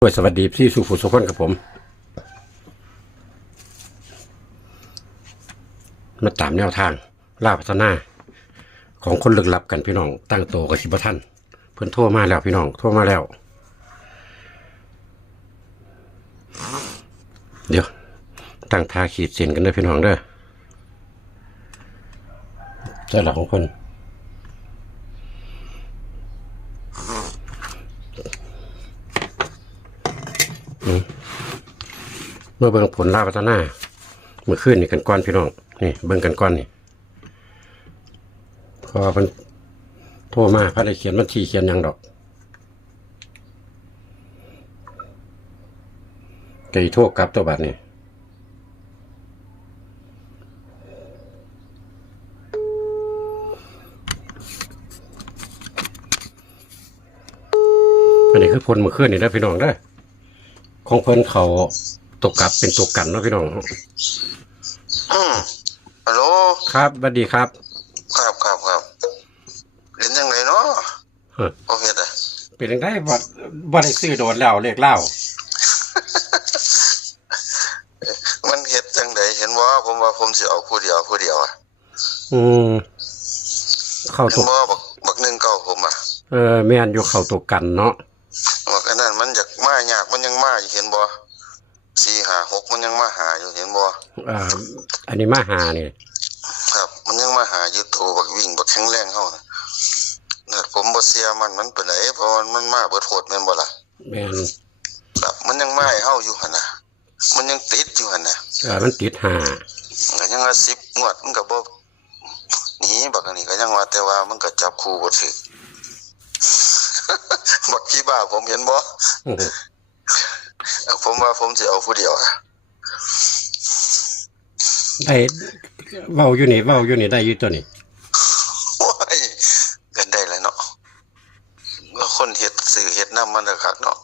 สวัสดีพี่สุขุสุขคนกับผมมาตามแนวทางล่าพัฒนาของคนลึกลับกันพี่น้องตั้งโตกับชิบท่านเพื่อนโทรมาแล้วพี่น้องโทรมาแล้วเดี๋ยวตั้งท่าขีดเส้นกันด้วยพี่น้องเด้อเจ้าหลักของคนเมื่อเบิ่งผลล่าพัฒนาเมื่อคืนนี่กันก้อนพี่น้องนี่เบิ่งกันก้อนนี่พอมันโทรมาพระได้เขียนบัญชีเขียนยังดอกไก่โทรกลับตัวบัตรนี่อันนี้คือผลเมื่อคืนนี่นะพี่น้องเด้อของเพิ่นเขาตกกลับเป็นตกกันเนาะพี่น้องฮัลโหลครับสวัสดีครับครับเล่นยังไงเนาะโอเคอ่ะเป็นยังไงบ่ได้ซื้อโดนแล้วเลขเล่ามันเฮ็ดจังไดเห็นว่าผมสิเอาผู้เดียวอ่ะเข้าตกบักหนึ่งเก่าผมอ่ะแม่นอยู่เข้าตกกันเนาะบักอันนั้นมันอยากมายากมันยังมาอยู่เห็นบ่4 5 6มันยังมาหาอยู่เห็นบ่อันนี้มาหานี่ครับมันยังมาหาอยู่ตัวบักวิ่งบักแข็งแรงเฮาน่ะผมบ่เสียมันไปไหนเพราะมันมาเบิดโหดแม่นบ่ล่ะแม่นครับมันยังมาให้เฮาอยู่หั่นน่ะมันยังติดอยู่หั่นน่ะมันติดหาก็ยังว่า10งวดมันก็บ่หนีบักอันนี้ก็ยังว่าแต่ว่ามันก็จับคู่บ่ถึกบักขี้บ้าผมเห็นบ่ผมว่าผมสิเอาผู้เดียวได้เว้าอยู่นี่ได้อยู่ตัวนี้โอ้ยกันได้แล้วเนาะคนเฮ็ดสื่อเฮ็ดนำมันน่ะคักเนาะ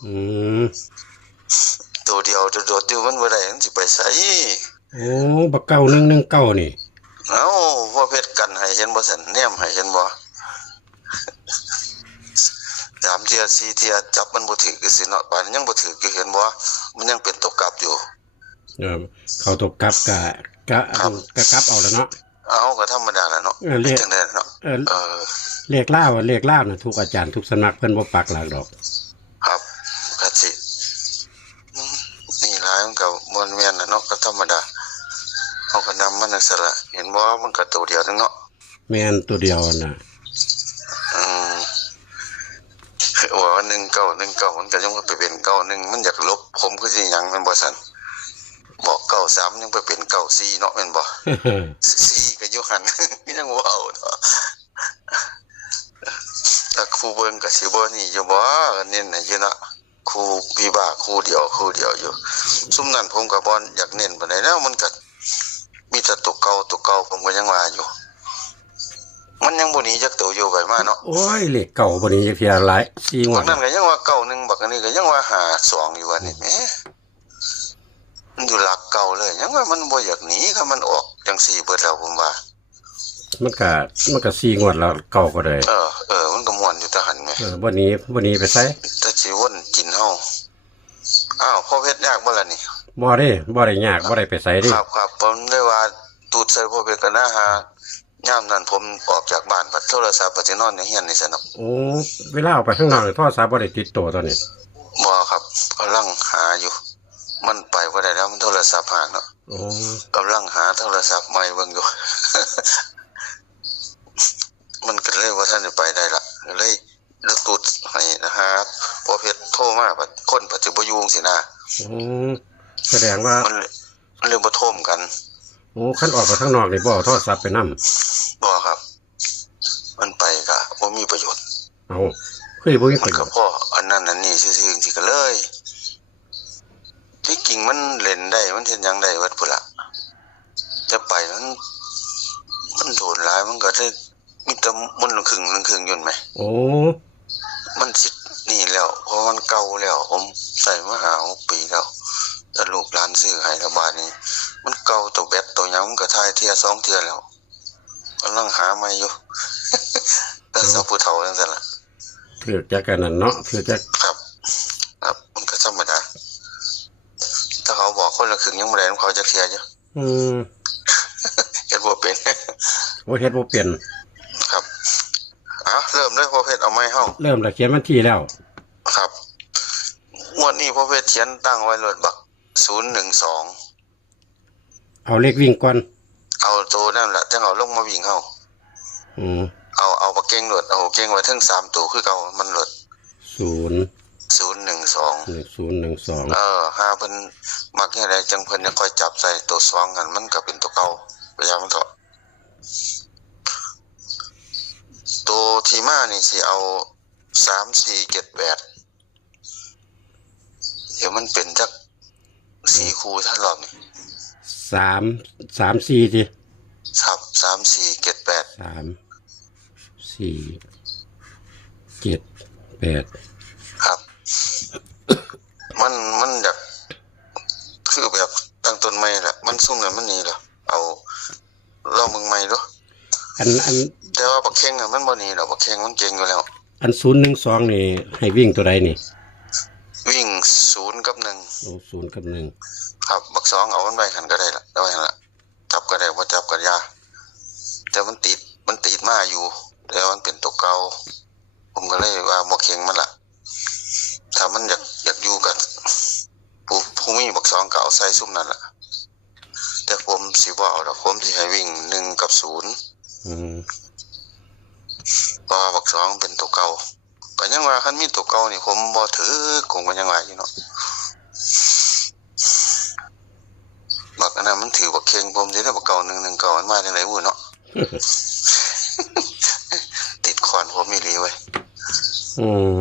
ตัวเดียวโดดๆอยู่มันบ่ได้มันสิไปไสโอ้บักเก่า119นี่เอ้าพ่อเพชรกันให้เห็นบ่ซั่นแนมให้เห็นบ่3 เที่ย4 เที่ยจับมันบ่ถึกคือสิเนาะป่านยังบ่ถึกอยู่เห็นบ่มันยังเป็นตกกลับอยู่เขาตกกลับกะกลับเอาแล้วเนาะเอาก็ธรรมดาแหละเนาะจังได๋เนาะเลขล่าวน่ะทุกอาจารย์ทุกสำนักเพิ่นบ่ปักหลักดอกครับก็สินี่หลายมันก็บ่แม่นน่ะเนาะก็ธรรมดาเฮาก็นำมันนั่นซะละเห็นบ่มันก็ตัวเดียวนึงเนาะแม่นตัวเดียวน่ะว่า19มันก็ยังไปเป็น91มันอยากลบผมคือสิหยังแม่นบ่ซั่นบอก93ยังไปเป็น94เนาะแม่นบ่4ก็อยู่หั่นยังบ่เอาเนาะถ้าครูเบิ่งก็สิบ่นี่อยู่บ่เน้นน่ะอยู่เนาะครูพี่บ้าครูเดียวอยู่ซุมนั้นผมก็บ่อยากเน้นปานใดแล้วมันก็มีแต่ตัวเก่าผมก็ยังว่าอยู่มันยังบ่หนีจักตัวอยู่ไปมาเนาะโอ้ยเลขเก่าบ่หนีจักเที่ยหลาย4งวดนั่นก็ยังว่า91บักอันนี้ก็ยังว่า52อยู่ว่านี่แหมมันอยู่หลักเก่าเลยยังว่ามันบ่อยากหนีถ้ามันออกจังซี่เบิดแล้วผมว่ามันก็4งวดแล้วเก่าก็ได้มันก็ม่วนอยู่ตะหันแหมบ่หนีไปไสแต่สิวนกินเฮาอ้าวพ่อเพชรยากบ่ล่ะนี่บ่ได้ยากบ่ได้ไปไสดิครับผมได้ว่าตูดใส่พ่อเพชรก็น่าหายามนั้นผมออกจากบ้านบัดโทรศัพท์ไปนอนในเฮียนนี่ซั่นเนาะโอ้เวลาออกไปข้างนอกโทรศัพท์บ่ได้ติดตัวตอนนี้บ่ครับกำลังหาอยู่มันไปบ่ได้แล้วมันโทรศัพท์หาเนาะกำลังหาโทรศัพท์ใหม่เบิ่งอยู่มันก็เลยว่าท่านจะไปได้ละเลยแล้วตูดให้นะฮะพอเพชรโทรมาบัดคนปัจจุบันอยู่จังซี่นะแสดงว่ามันเรื่องบ่โทมกันโอ้คันออกไปข้างนอกนี่บ่โทรศัพท์ไปนำบ่ครับมันไปก็บ่มีประโยชน์คือบ่มีประโยชน์มันก็พออันนั้นอันนี้ซื่อๆจังซี่ก็เลยที่จริงมันเล่นได้มันเฮ็ดหยังได้เบิดพุ่นล่ะจะไปมันโดนหลายมันก็ได้มีแต่มันครึ่งอยู่มั้ยมันสินี่แล้วเพราะมันเก่าแล้วผมใส่มา6 ปีแล้วแต่ลูกหลานซื้อให้ละบาดนี้มันเก่าตัวแบตตัวหยังมันก็ทายเที่ย2เที่ยแล้วกำลังหาใหม่อยู่แต่สาวผู้เฒ่าจังซั่นล่ะถือจักกันนั่นเนาะถือจักครับมันก็ธรรมดา ละครึ่งยังบ่ได้ของเขาจักเที่ยอยู่ อืม เฮ็ดบ่เป็น โอ้เฮ็ดบ่เป็น ครับเริ่มเลยพ่อเพชรเอาไม้เฮา เริ่มแล้วเขียนวันที่แล้ว ครับงวดนี้พ่อเพชรเขียนตั้งไว้รถบัก012เอาเลขวิ่งก่อน เอาตัวนั่นล่ะจังเอาลงมาวิ่งเฮา อืม เอาบักเก่งรถเอาเก่งไว้ถึง3ตัวคือเก่ามันรถ 0 012 1012 หาเพิ่นมักแค่ใดจังเพิ่นจะค่อยจับใส่ตัว2กันมันก็เป็นตัวเก่าพยายามมันเถาะตัวที่มานี่สิเอา3 4 7 8เดี๋ยวมันเป็นจัก4คู่ถ้ารอบนี้ 3 4สิ ครับ3 4 7 8 3 4 7 8ครับ มันอยากคือแบบตั้งต้นใหม่ล่ะมันซุ่มแล้วมันนี่ล่ะเอาลองมึงใหม่ดู อัน แต่ว่าบักเข่งน่ะมันบ่หนีดอกบักเข่งมันเก่งอยู่แล้ว อัน012นี่ให้วิ่งตัวใดนี่ วิ่ง0กับ1 โอ้0กับ1ครับบัก2เอามันไว้หั่นก็ได้ล่ะเอาไว้หั่นล่ะจับก็ได้บ่จับก็ยาแต่มันติดมาอยู่แต่มันเป็นตัวเก่าผมก็เลยว่าบ่เข่งมันล่ะถ้ามันอยากอยู่กับผู้มีบัก2ก็เอาใส่ซุ่มนั่นล่ะแต่ผมสิบ่เอาดอกผมสิให้วิ่ง1กับ0อืม เพราะว่าบัก2เป็นตัวเก่าก็ยังว่าคันมีตัวเก่านี่ผมบ่ถือคงก็ยังว่าอยู่เนาะบักอันนั้นมันถือบักเข่งผมสิได้บักเก่า119มันมาจังได๋บ่เนาะ ติดคอนผมอีหลีเว้ย อืม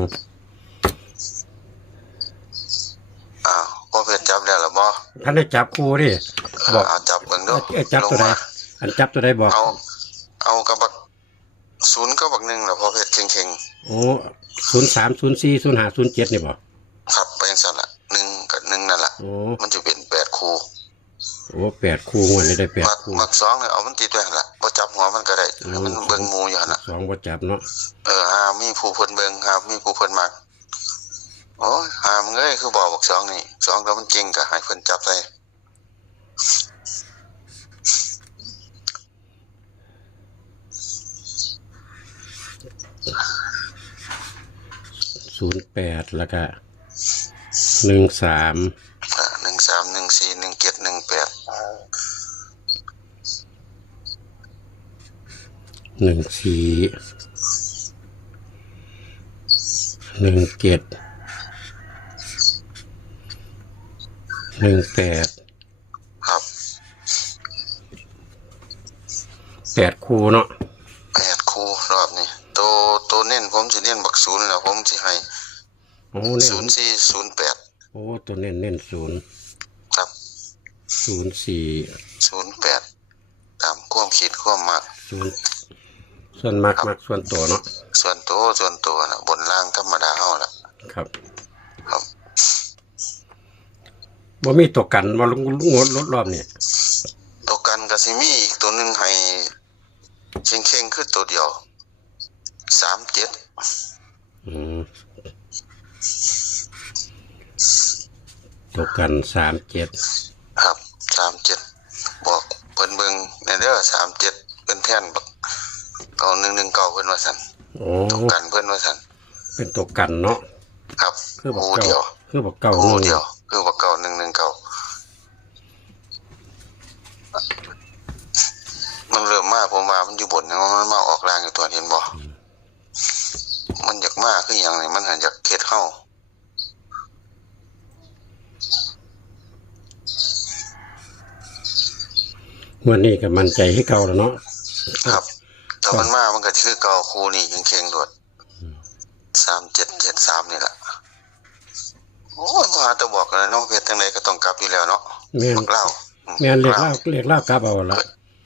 บ่เพชรจับแล้วล่ะบ่ ท่านได้จับครูดิบอก เอาจับเบิ่งเด้อ จับตัวใดอันจับตัวใดบอก เอากับบัก0กับบัก1ล่ะพอเพชรเข่ง โอ้03 04 05 07นี่บอก ๆครับไปจังซั่นล่ะ1กับ1นั่นล่ะ โอ้ มันจะเป็น8คู่ โอ้8คู่งวดนี้ได้8คู่ มัก2เนี่ยเอามันติดไว้หั่นล่ะบ่จับหัวมันก็ได้ให้มันเบิ่งหมู่อยู่หั่นน่ะ 2บ่จับเนาะ มีผู้เพิ่นเบิ่งครับมีผู้เพิ่นมักโอ้ยมึงเอ้ยคือบอกบัก2นี่2แล้วมันเก่งก็ให้เพิ่นจับใส่08แล้วก็13 13 14 17 18 14 17 18ครับ 8คู่เนาะ 8คู่รอบนี้ตัวเน้นผมสิเน้นบัก0แล้วผมสิให้ โอ้เน้น 04 08 โอ้ตัวเน้น0 ครับ 04 08ตามความคิดความมัก 0ส่วนมากส่วนตัวเนาะ ส่วนตัวน่ะบนล่างธรรมดาเฮาล่ะ ครับ ครับ บ่มีตัวกันบ่ลดรอบนี่ ตัวกันก็สิมีอีกตัวหนึงให้เข่งๆคือตัวเดียว37 อืมตัวกัน37ครับ37บอกเพิ่นเบิ่งในเด้อ37เพิ่นแท่นบัก9119เพิ่นว่าซั่น โอ้ ตัวกันเพิ่นว่าซั่น เป็นตัวกันเนาะ ครับ คือบอก คู่ เก่า เดียว คือบอกเก่า คู่ เนาะ เดียวคือบัก9119มันเริ่มมาผมว่ามันอยู่บนมันมาออกล่างอยู่ตัวเห็นบ่มันอยากมาคือหยังนี่มันหันอยากเฮ็ดเฮา วันนี้ก็มั่นใจให้เก่าแล้วเนาะ ครับถ้ามันมามันก็คือเก่าคู่นี่เข่งๆโดด3773นี่ล่ะโอ้ยว่าแต่บอกเลยเนาะเพชรจังไดก็ต้องกลับอยู่แล้วเนาะ แม่น บักเล่า แม่นเลขเล่ากลับเอาละ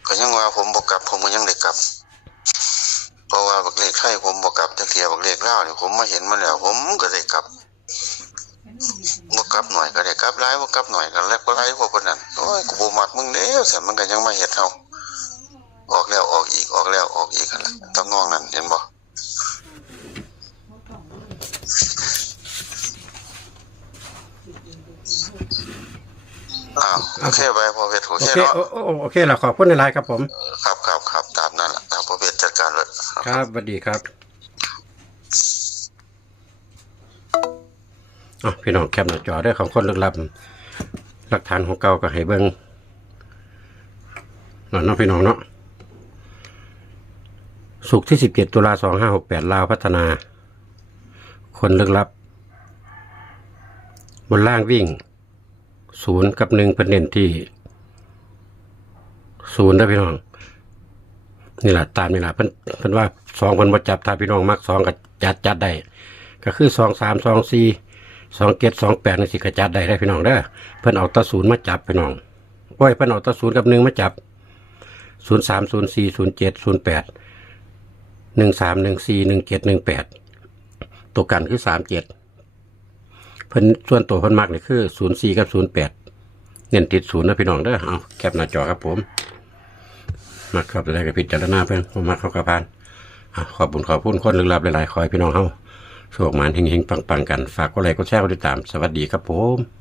ก็ยังว่าผมบ่กลับผมก็ยังได้กลับ เพราะว่าบักเลขไทยผมบ่กลับจักเที่ยบักเลขลาวนี่ผมมาเห็นมาแล้วผมก็ได้กลับบ่กลับหน่อยก็ได้กลับหลายบ่กลับหน่อยก็แล้วบ่หลายกว่าปานนั้นโอ้ยกูบ่มักมึงเด้อซั่นมันก็ยังมาเฮ็ดเฮาออกแล้วออกอีกออกแล้วออกอีกหั่นล่ะทำนองนั้นเห็นบ่ โอเคไปพอเพชรโอ โอ เค เค เนาะ โอเคแล้วขอบคุณในไลน์ครับผม ครับตามนั้นแหละครับพอเพชรจัดการเลย ครับสวัสดีครับพี่น้องแคปหน้าจอได้ของคนลึกลับหลักฐานของเก่าก็ให้เบิ่งเนาะพี่น้องเนาะศุกร์ที่17 ตุลา2568ลาวพัฒนา คนลึกลับบนล่างวิ่ง0 กับ 1เป็นเน้นที่0นะพี่น้องนี่แหละตามนี่แหละเพิ่นว่า2เพิ่นบ่จับถ้าพี่น้องมัก2ก็จัดได้ก็คือ2 3 2 4 2 7 2 8นี่สิก็จัดได้พี่น้องเด้อเพิ่นเอาตะ0มาจับพี่น้องเพิ่นเอาตะ0กับ1มาจับ0 3 0 4 0 7 0 8 1 3 1 4 1 7 1 8ตัวกันคือ3 7เพิ่นส่วนตัวเพิ่นมักนี่คือ0 4กับ0 8เน้นติด0นะพี่น้องเด้อเอาแคปหน้าจอครับผมมักครับอะไรกับพิจารณาเพิ่นผมมักเข้ากระพานขอบคุณคนลึกลับหลายๆขอให้พี่น้องเฮาโชคหมานเฮงๆปังๆกันฝากกดไลค์กดแชร์กดติดตามสวัสดีครับผม